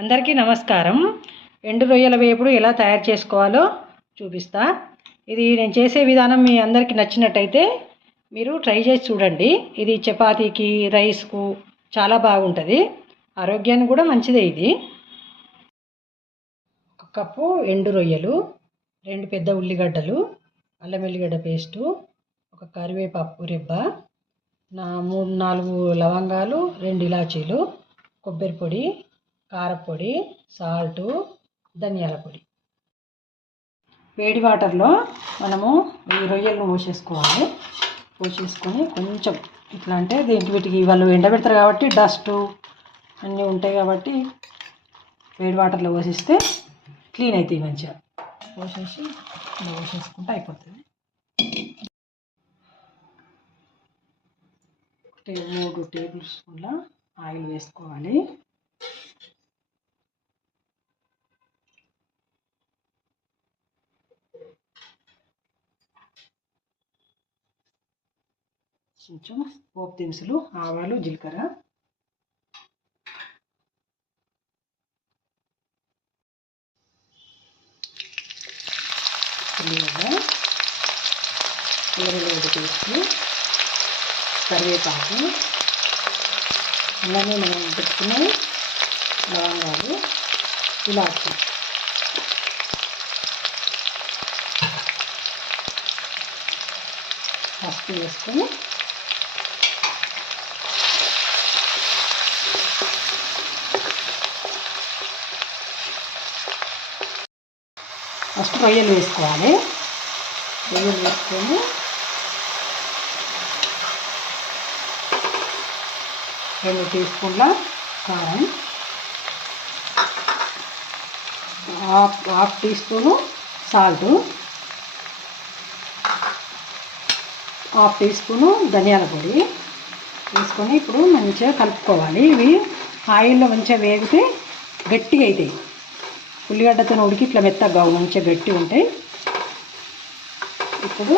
అందరికీ నమస్కారం. ఎండు రొయ్యల వేపుడు ఎలా తయారు చేసుకోవాలో చూపిస్తా. ఇది నేను చేసే విధానం మీ అందరికీ నచ్చినట్టయితే మీరు ట్రై చేసి చూడండి. ఇది చపాతీకి, రైస్కు చాలా బాగుంటుంది. ఆరోగ్యానికి కూడా మంచిదే. ఇది 1 కప్పు ఎండు రొయ్యలు, 2 పెద్ద ఉల్లిగడ్డలు, అల్లం వెల్లిగడ్డ పేస్టు, 1 కరివేపాకు రెబ్బ, 3-4 లవంగాలు, 2 ఇలాచీలు, కొబ్బరి పొడి, కారపొడి, సాల్టు, ధనియాల పొడి. వేడి వాటర్లో మనము ఈ రొయ్యలను పోసేసుకోవాలి. పోసేసుకొని కొంచెం ఇట్లా అంటే వీటికి వాళ్ళు ఎండబెడతారు కాబట్టి డస్ట్ అన్నీ ఉంటాయి కాబట్టి వేడి వాటర్లో పోసేస్తే క్లీన్ అవుతాయి మంచిగా. పోసేసి ఇలా పోసేసుకుంటే అయిపోతుంది. 3 టేబుల్ స్పూన్ల ఆయిల్ వేసుకోవాలి. కొంచెం పోపు దినుసులు, ఆవాలు, జీలకర్ర, ఉల్లిగడ్డ పేస్టు, కరివేపాకు, అలానే మనం పెట్టుకున్న లవంగాలు, ఇలాచి, పసుపు వేసుకొని ఫస్ట్ రొయ్యలు వేసుకోవాలి. రొయ్యలు వేసుకొని 2 టీ స్పూన్ల కారం, half teaspoon salt, half teaspoon ధనియాల పొడి వేసుకొని ఇప్పుడు మంచిగా కలుపుకోవాలి. ఇవి ఆయిల్లో మంచిగా వేగితే గట్టిగా అవుతాయి. ఉల్లిగడ్డతో ఉడికి ఇట్లా మెత్తగా మంచిగా గట్టి ఉంటాయి. ఇప్పుడు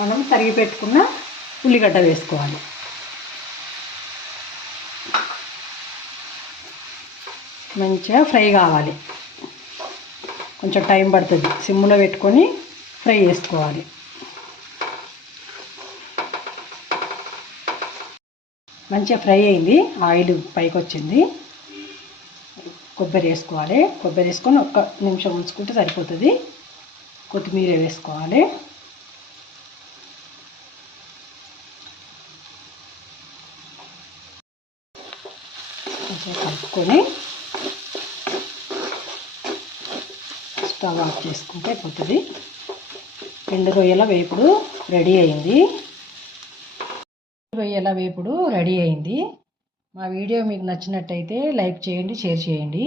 మనం తరిగి పెట్టుకున్న ఉల్లిగడ్డ వేసుకోవాలి. మంచిగా ఫ్రై కావాలి. కొంచెం టైం పడుతుంది. సిమ్లో పెట్టుకొని ఫ్రై చేసుకోవాలి. మంచిగా ఫ్రై అయింది, ఆయిల్ పైకి వచ్చింది. కొబ్బరి వేసుకోవాలి. కొబ్బరి వేసుకొని 1 నిమిషం ఉంచుకుంటే సరిపోతుంది. కొత్తిమీర వేసుకోవాలి. కొంచెం కలుపుకొని స్టవ్ ఆఫ్ చేసుకుంటే అయిపోతుంది. ఎండు రొయ్యల వేపుడు రెడీ అయింది. రొయ్యల వేపుడు రెడీ అయింది. మా వీడియో మీకు నచ్చినట్టయితే లైక్ చేయండి, షేర్ చేయండి.